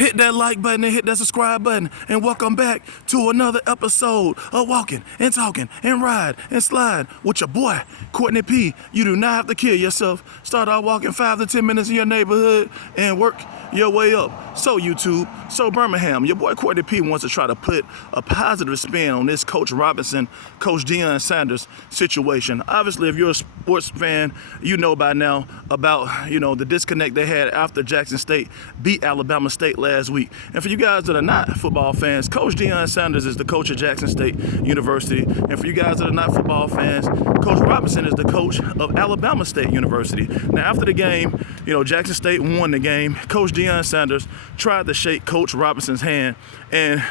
Hit that like button and hit that subscribe button, and welcome back to another episode of Walking and Talking and Ride and Slide with your boy, Courtney P. You do not have to kill yourself. Start out walking 5 to 10 minutes in your neighborhood and work your way up. So YouTube, so Birmingham, your boy Courtney P wants to try to put a positive spin on this Coach Robinson, Coach Deion Sanders situation. Obviously, if you're a sports fan, you know by now about, the disconnect they had after Jackson State beat Alabama State last week. And for you guys that are not football fans, Coach Deion Sanders is the coach of Jackson State University. And for you guys that are not football fans, Coach Robinson is the coach of Alabama State University. Now, after the game, Jackson State won the game. Coach Deion Sanders tried to shake Coach Robinson's hand, and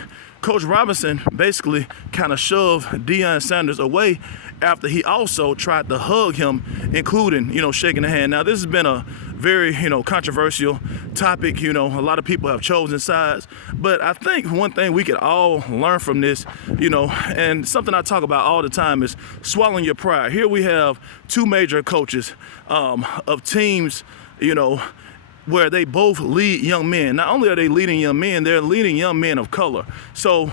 Coach Robinson basically kind of shoved Deion Sanders away after he also tried to hug him, including, shaking the hand. Now, this has been a very, controversial topic. A lot of people have chosen sides. But I think one thing we could all learn from this, and something I talk about all the time is swallowing your pride. Here we have two major coaches of teams, where they both lead young men. Not only are they leading young men, they're leading young men of color. So,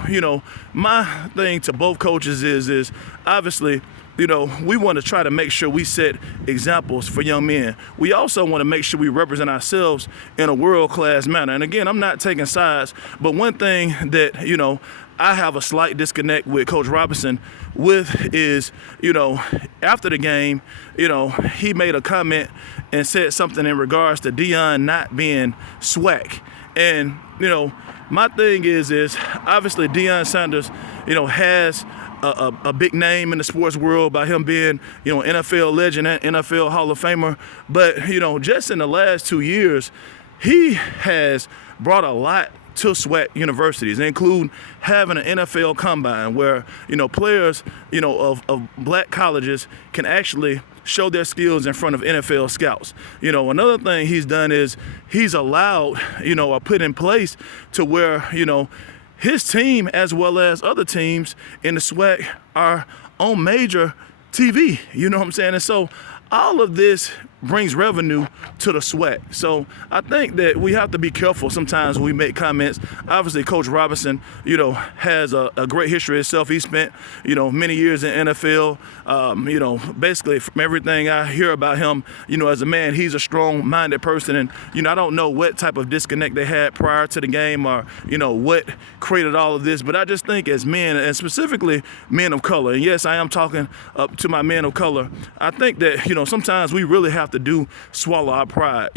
my thing to both coaches is obviously, we want to try to make sure we set examples for young men. We also want to make sure we represent ourselves in a world-class manner. And again, I'm not taking sides, but one thing that, I have a slight disconnect with Coach Robinson with is, after the game, he made a comment and said something in regards to Deion not being swag. And, my thing is obviously Deion Sanders, has a big name in the sports world by him being, NFL legend and NFL Hall of Famer. But, just in the last 2 years, he has brought a lot to SWAC universities, including having an NFL combine where, players, of black colleges can actually show their skills in front of NFL scouts. Another thing he's done is he's allowed, or put in place to where, his team as well as other teams in the SWAC are on major TV, you know what I'm saying? And so all of this brings revenue to the SWAC. So I think that we have to be careful sometimes when we make comments. Obviously, Coach Robinson, has a great history himself. He spent, many years in NFL. Basically from everything I hear about him, as a man, he's a strong-minded person. And, I don't know what type of disconnect they had prior to the game or, what created all of this. But I just think as men, and specifically men of color, and yes, I am talking up to my men of color, I think that, sometimes we really have to swallow our pride.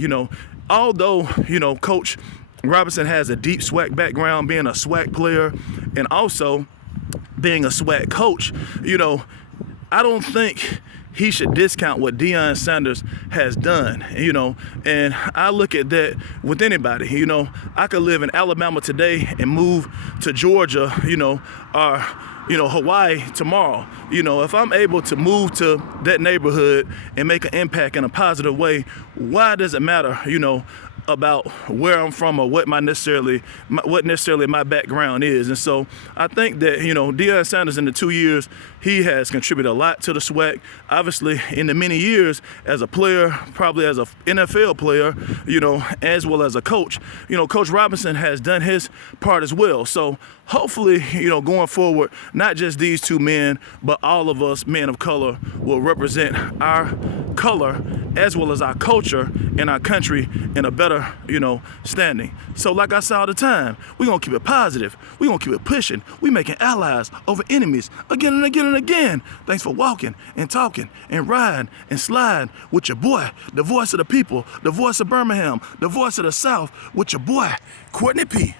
Although, Coach Robinson has a deep SWAC background, being a SWAC player and also being a SWAC coach, I don't think he should discount what Deion Sanders has done, and I look at that with anybody. I could live in Alabama today and move to Georgia, or Hawaii tomorrow. If I'm able to move to that neighborhood and make an impact in a positive way, why does it matter, about where I'm from or what necessarily my background is? And so I think that, Deion Sanders in the 2 years, he has contributed a lot to the SWAC. Obviously, in the many years as a player, probably as an NFL player, as well as a coach, Coach Robinson has done his part as well. So hopefully, going forward, not just these two men, but all of us men of color will represent our color as well as our culture and our country in a better, standing. So like I say all the time, we're going to keep it positive. We're going to keep it pushing. We're making allies over enemies again and again and again. Thanks for walking and talking and riding and sliding with your boy, the voice of the people, the voice of Birmingham, the voice of the South, with your boy, Courtney P.